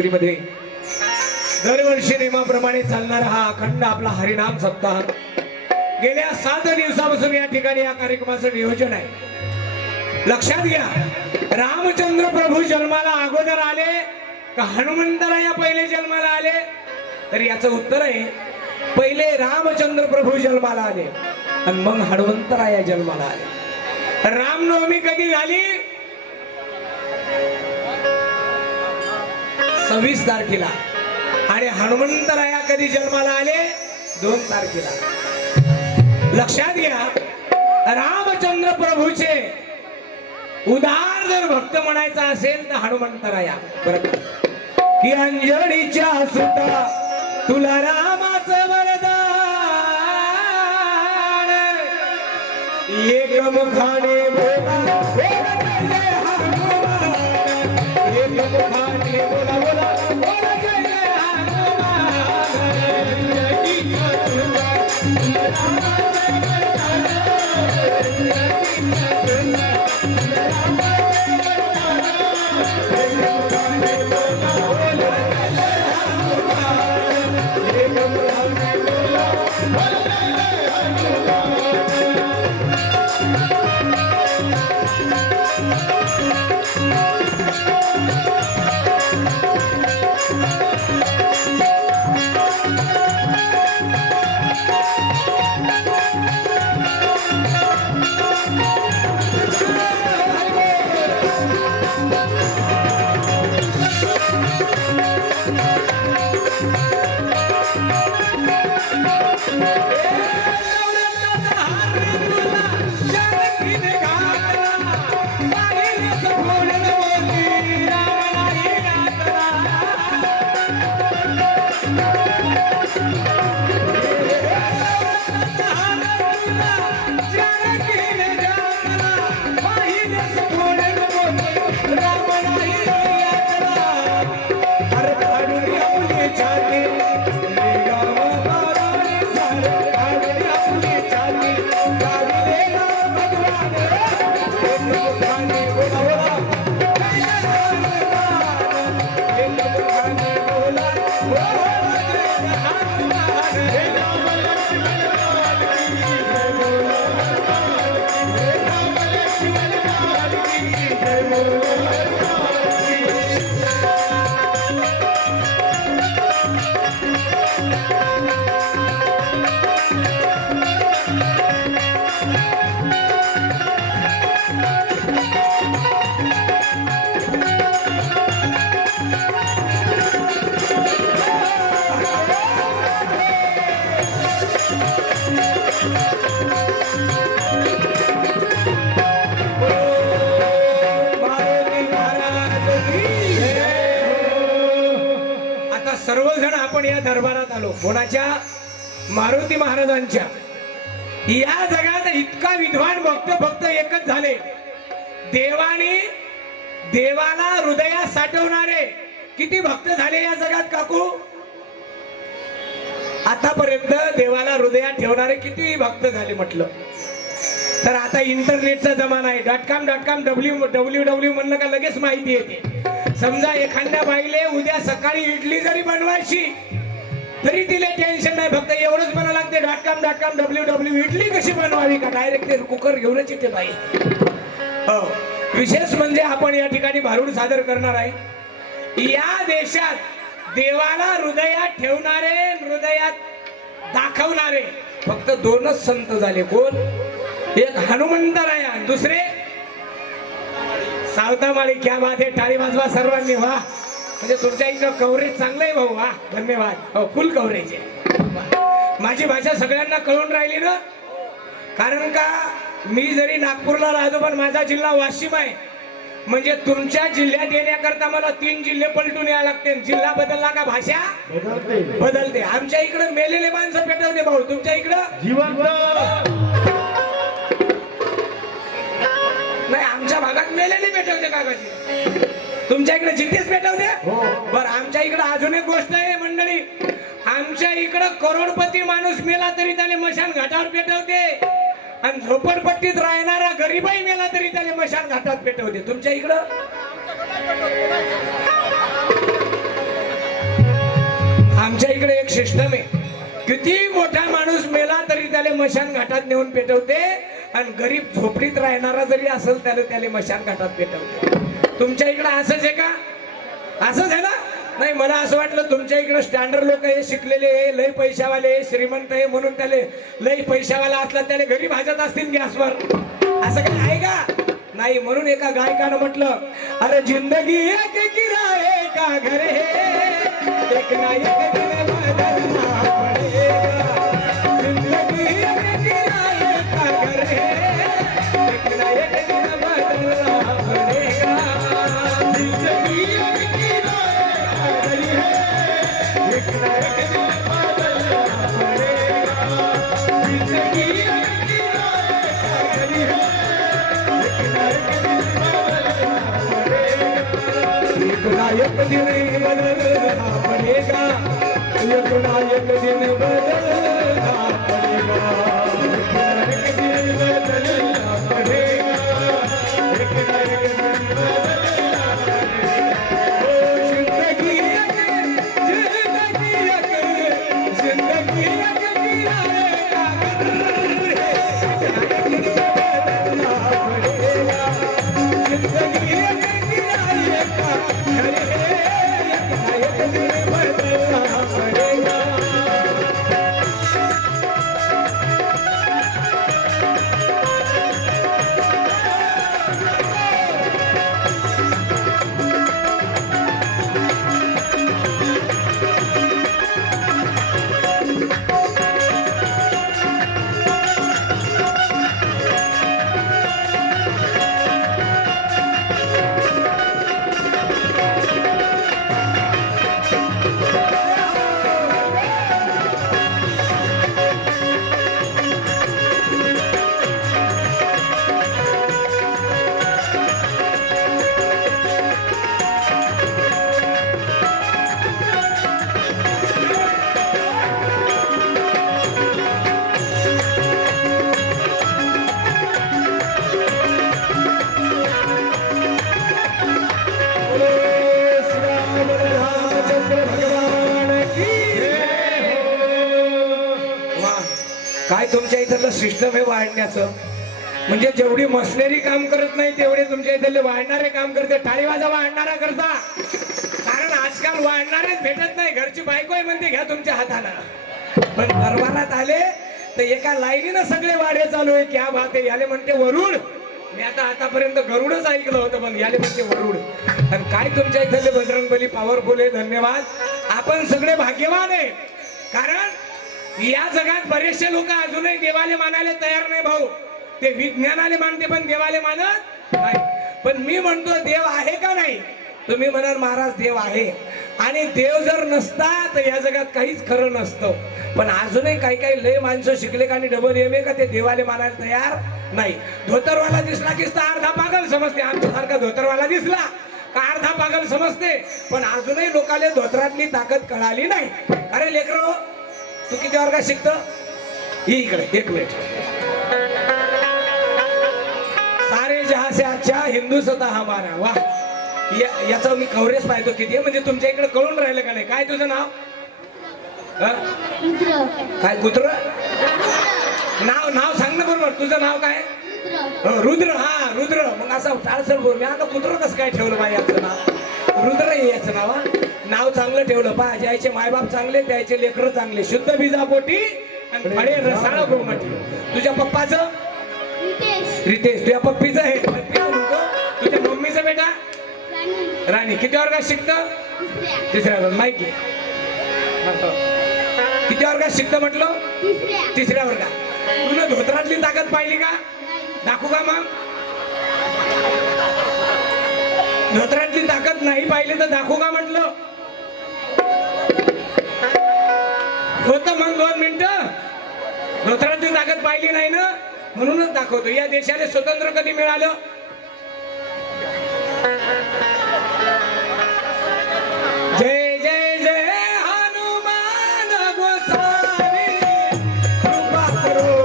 नगरीमध्ये दरवर्षी नियमाप्रमाणे चालणारा हा अखंड आपला हरिनाम सप्ताह गेल्या 7 दिवसापासून या ठिकाणी या कार्यक्रमाचं नियोजन आहे। लक्षात घ्या, रामचंद्र प्रभू जन्माला अगोदर आले का हनुमंतराया पहिले जन्माला आले? तर याचं उत्तर आहे, पहिले रामचंद्र प्रभू जन्माला आले आणि मग हनुमंतराया जन्माला आले। रामनवमी कधी झाली? 26 तारखेला। आणि हनुमंतराया कधी जन्माला आले? 2 तारखेला। लक्षात घ्या, रामचंद्र प्रभूचे उदार जर भक्त म्हणायचा असेल तर हनुमंतराया। बरोबर की अंजनीच्या सुता तुला रामाचं वरदान, एक मुखाने बोला बोला जय हनुमान, एक मुखाने बोला बोला बोला जय सर्वजण आपण या दरबारात आलो कोणाच्या? मारुती महाराजांच्या। या जगात इतका विद्वान भक्त फक्त एकच झाले, देवाला हृदयात साठवणारे किती भक्त झाले या जगात काकू? आतापर्यंत देवाला हृदयात ठेवणारे किती भक्त झाले म्हटलं तर आता इंटरनेटचा जमाना आहे। .com www म्हणलं का लगेच माहिती येते। समजा एखाद्या बाईले उद्या सकाळी इडली जरी बनवायची तरी तिला टेन्शन नाही, फक्त एवढंच म्हणावं लागते .com www इडली कशी बनवावी का डायरेक्ट ते कुकर घेऊनच येते बाई। हो, विशेष म्हणजे आपण या ठिकाणी भारूड सादर करणार आहे। या देशात देवाला हृदयात ठेवणारे, हृदयात दाखवणारे फक्त 2च संत झाले। कोण? एक हनुमंतराया, दुसरे सावतामाळी। क्या बात आहे, टाळी वाजवा सर्वांनी। वाह, म्हणजे तुमच्या इथं कव्हरेज चांगलं आहे भाऊ। वाह, धन्यवाद। हो, फुल कव्हरेज आहे। माझी भाषा सगळ्यांना कळून राहिली ना? कारण का मी जरी नागपूरला राहतो पण माझा जिल्हा वाशिम आहे, म्हणजे तुमच्या जिल्ह्यात येण्याकरता मला 3 जिल्हे पलटून यावं लागते। जिल्हा बदलला का भाषा बदलते। आमच्या इकडे मेलेले माणसं पेटवते भाऊ, तुमच्या इकडं जिवंत नाही। आमच्या भागात मेलेली पेटवते काकाची, तुमच्या इकडे जितेच पेटवते। बरं, आमच्या इकडे अजून एक गोष्ट आहे मंडळी, आमच्या इकडे करोडपती माणूस मेला तरी त्याला मशान घाटावर पेटवते, आणि झोपडपट्टीत राहणारा गरीबाई मेला तरी त्याला मशान घाटात पेटवते। तुमच्या इकडं आमच्या इकडे एक सिस्टम आहे, किती मोठा माणूस मेला तरी त्याला मशान घाटात नेऊन पेटवते, आणि गरीब झोपडीत राहणारा जरी असेल त्याला मशान घाटात पेटवते. तुमच्या इकडे असंच आहे का? असंच आहे ना? नाही, मला असं वाटलं तुमच्या इकडे स्टँडर्ड लोक हे शिकलेले हे लय पैशावाले श्रीमंत आहे म्हणून त्याला लय पैशावाला असला त्याला घरी भाजत असतील गॅसवर. असं काही आहे का? नाही. म्हणून एका गायकानं म्हटलं, अरे जिंदगी एक किराए का घर है, एक ना एक दिन बदलना पड़ेगा. जिंदगी एक किराए का घर है, एक ना एक दिन बदलना पड़ेगा. जिंदगी एक किराए का घर है, एक ना एक दिन बदलना पड़ेगा. जिंदगी एक किराए का घर है, एक ना एक दिन बदलना पड़ेगा. एक ना एक दिन बदलना पड़ेगा. एक ना एक दिन बदलना पड़ेगा. एक ना एक दिन बदलना पड़ेगा. ओ जिंदगी जिंदगी एक किराए का घर है, एक ना एक दिन बदलना पड़ेगा. जिंदगी एक किराए का घर है, एक ना एक दिन बदलना पड़ेगा. काय तुमच्या इथलं सिस्टम आहे वाढण्याचं? म्हणजे जेवढी मशनरी काम करत नाही तेवढे तुमच्या इथले वाढणारे काम करते. टाळी वाजा वाढणारा करता, कारण आजकाल वाढणारेच भेटत नाही. घरची बायको आहे म्हणते घ्या तुमच्या हाताला, पण दरबारात आले तर एका लाईनीनं सगळे वाडे चालू आहे. क्या बात आहे. याले म्हणते वरुड. मी आतापर्यंत गरुडच ऐकलं होतं, पण याले म्हणते वरुड. आणि काय तुमच्या इथले बजरंगबली पॉवरफुल आहे. धन्यवाद. आपण सगळे भाग्यवान आहे, कारण या जगात बरेचसे लोक अजूनही देवाले मानायला तयार नाही भाऊ. ते विज्ञानाले मानते पण देवाले मानत नाही. पण मी म्हणतो देव आहे का नाही? तुम्ही म्हणाल महाराज देव आहे, आणि देव जर नसता तर या जगात काहीच खरं नसतं. पण अजूनही काही काही लय माणसं शिकले का आणि डबल एम ए का ते देवाले मानायला तयार नाही. धोतरवाला दिसला की अर्धा पागल समजते. आमच्यासारखा धोतरवाला दिसला का अर्धा पागल समजते. पण अजूनही लोकांना धोतरातली ताकद कळाली नाही. अरे लेकरो, तू किती वर्गात शिकतो? इकडे एक मिनिट. सारे जहां से अच्छा हिंदुस्तान हमारा. वाह, याचं मी कव्हरेज पाहतो किती आहे. म्हणजे तुमच्या इकडे कळून राहिलं का नाही? काय तुझं नाव? काय कुत्र? नाव सांग ना बरोबर. तुझं नाव काय? रुद्र. हा रुद्र. मग असं टाळसर बोल. मी आता कुत्र कसं काय ठेवलं बाई याचं नाव? रुद्र आहे याचं नाव. नाव चांगलं ठेवलं पा. ज्याचे मायबाप चांगले त्याचे लेकरं चांगले. शुद्ध बीजापोटी आणि फळे रसाळ गोमटी. तुझ्या पप्पाचं रितेश. तुझ्या पप्पीचं आहे तुझ्या मम्मीचं बेटा राणी. किती वर्गात शिकतं? तिसऱ्या वर्गात. माहिती किती वर्गात शिकतं म्हटलं? तिसऱ्या वर्गात. तुला धोत्रातली ताकद पाहिली का? दाखवू का मग? धोत्रातली ताकद नाही पाहिली तर दाखवू का म्हटलं? होतं मग 2 मिनिटं. धोत्रातली ताकद पाहिली नाही ना, म्हणूनच दाखवतो. या देशाला स्वतंत्र कधी मिळालं? जय जय जय हनुमान गोसावी, कृपा करो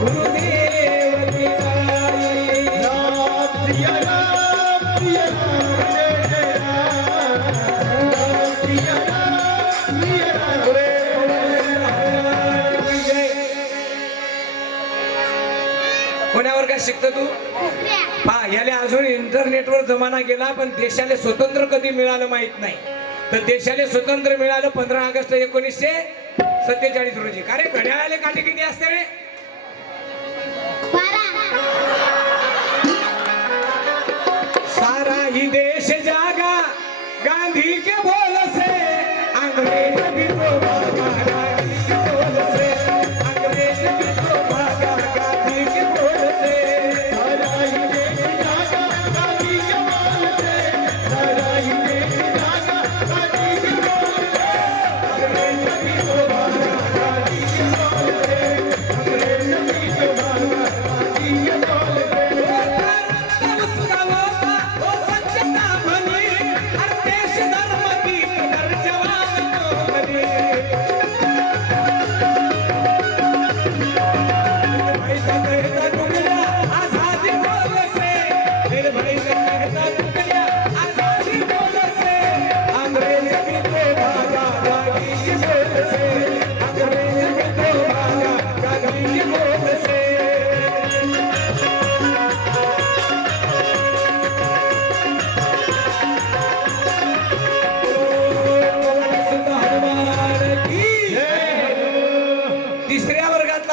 गुरुदेव की आई. राम प्रिय राम प्रिय राम जय जय राम. राम प्रिय राम प्रिय राम कोणावर काय शिकतो तू? पहा, याला अजून इंटरनेटवर जमाना गेला, पण देशाला स्वतंत्र कधी मिळालं माहित नाही. तर देशाला स्वतंत्र मिळालं 15 ऑगस्ट 1947 रोजी. का रे, घड्याळाला काठी किती असते रे? सारा ही देश जागा, गांधी के बोल से अंग्रेज भी तो भागा, गांधी के बोल से अंग्रेज भी तो भागा, गांधी के बोल से. सारा ही देश जागा, गांधी के बोल से, सारा ही देश जागा, गांधी के बोल से, अंग्रेज भी तो भागा, गांधी के बोल से, अंग्रेज भी तो भागा, गांधी के बोल से.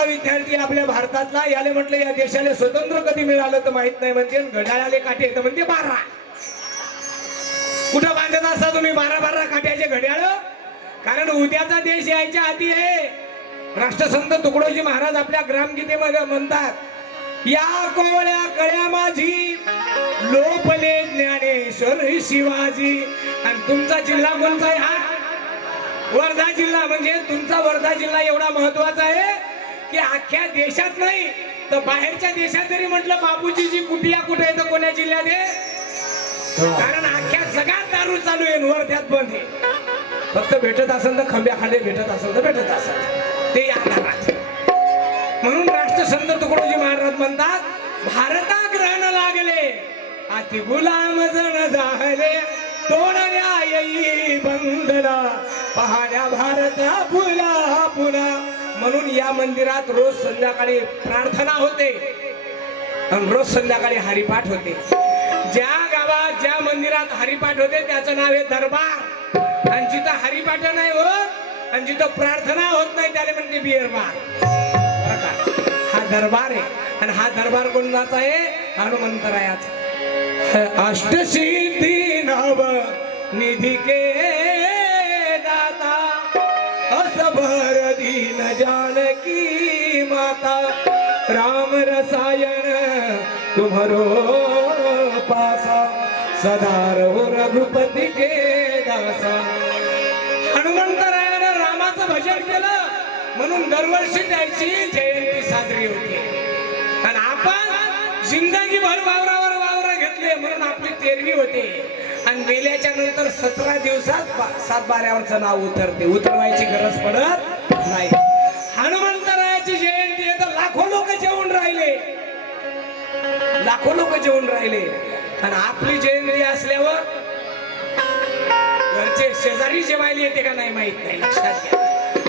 विद्यार्थी आपल्या भारतातला, याले म्हटलं या देशाला स्वतंत्र कधी मिळालं तर माहित नाही म्हणते. घड्याळाले काटे तर म्हणते 12. कुठं बांधत असता तुम्ही 12 काट्याचे घड्याळ? कारण उद्याचा देश यायच्या आधी आहे. राष्ट्रसंत तुकडोजी महाराज आपल्या ग्रामगीतेमध्ये म्हणतात, या कोवळ्या कळ्या माझी लोपले ज्ञानेश्वर शिवाजी. आणि तुमचा जिल्हा कोणता आहे? हा वर्धा जिल्हा. म्हणजे तुमचा वर्धा जिल्हा एवढा महत्वाचा आहे की अख्ख्या देशात नाही तर बाहेरच्या देशात जरी म्हटलं बापूजीची कुटिया कुठे आहे तर कोण्या जिल्ह्यात आहे? कारण अख्ख्या जगात दारू चालू आहे, वर्ध्यात बंद आहे. फक्त भेटत असेल तर खंब्या खांडे भेटत असेल तर भेटत असेल ते या. म्हणून राष्ट्रसंत तुकडोजी महाराज म्हणतात, भारताग्रहण लागले अति गुलाम जण झाले, तोडल्या येई बंधना पाहण्या भारता फुला पुन्हा. म्हणून या मंदिरात रोज संध्याकाळी प्रार्थना होते आणि रोज संध्याकाळी हरिपाठ होते. ज्या गावात ज्या मंदिरात हरिपाठ होते त्याचं नाव आहे दरबार. आणि जिथं हरिपाठ नाही होत आणि जिथं प्रार्थना होत नाही त्याला म्हणते बिअर बार. हा दरबार आहे. आणि हा दरबार कोणाचा आहे? हनुमंतरायाचा. अष्टसिद्धी नव निधी के दाता, असभर दीन जानकी माता, राम रसायन तुम्हारो पासा, सदा रहो रघुपति के दासा. हनुमंतरायानं रामाचं भजन केलं म्हणून दरवर्षी त्याची जयंती साजरी होते. आणि आपण जिंदगीभर वावरावर वावर घेतले म्हणून आपली 13वी होते. आणि मेल्याच्या नंतर 17 दिवसात 7 बाऱ्यावरचं नाव उतरते. उतरवायची गरज पडत नाही. हनुमंतरायाची जयंती आहे तर लाखो लोक जेवून राहिले, लाखो लोक जेवून राहिले. आणि आपली जयंती असल्यावर घरचे शेजारी जेवायला येते का नाही माहित नाही, लक्षात घ्या.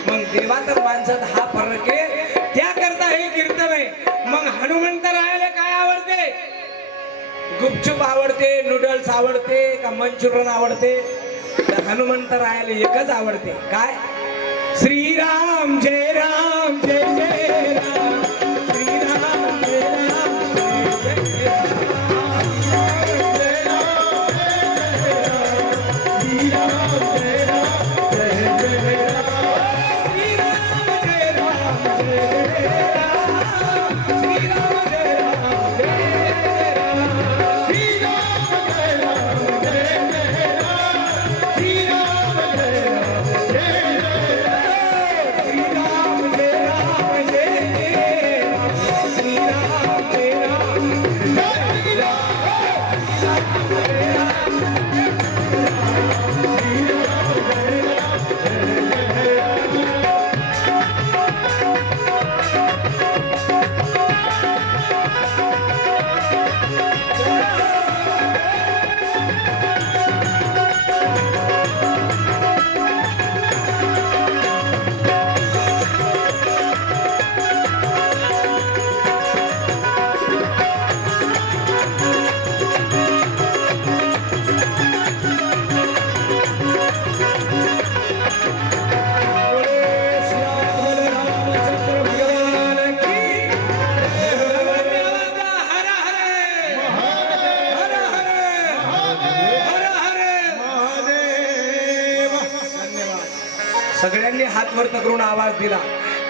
मग देवा तर माणसात हा फरक आहे, त्याकरता हे कीर्तन आहे. मग हनुमंतरायाला काय आवडते? गुपचूप आवडते, नूडल्स आवडते का मंचुरियन आवडते? तर हनुमंतरायाला एकच आवडते, काय? श्रीराम जय राम जय जय राम, श्रीराम जय राम जय जय राम. हात वर करून आवाज दिला.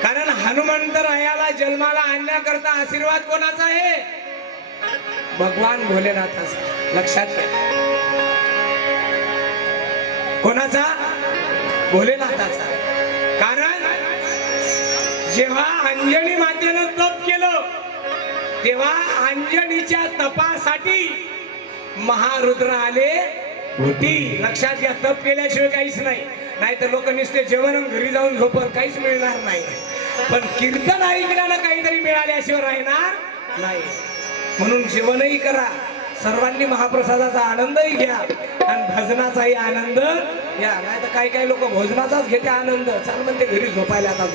कारण हनुमंतरायाला जन्माला आणण्याकरता आशीर्वाद कोणाचा आहे? भगवान भोलेनाथाचा. लक्षात घ्या. कोणाचा? भोलेनाथाचा. कारण जेव्हा अंजनी मातेनं तप केलं तेव्हा अंजनीच्या तपासाठी महारुद्र आले होती. लक्षात घ्या. तप केल्याशिवाय काहीच नाही. नाही तर लोक नुसते जेवण घरी जाऊन झोपत काहीच मिळणार नाही. पण कीर्तन ऐकण्याला काहीतरी मिळाल्याशिवाय राहणार नाही. म्हणून जेवणही करा, सर्वांनी महाप्रसादाचा आनंदही घ्या आणि भजनाचाही आनंद घ्या. नाही तर काही काही लोक भोजनाचाच घेते आनंद. चाल म्हणते घरी झोपायला आता.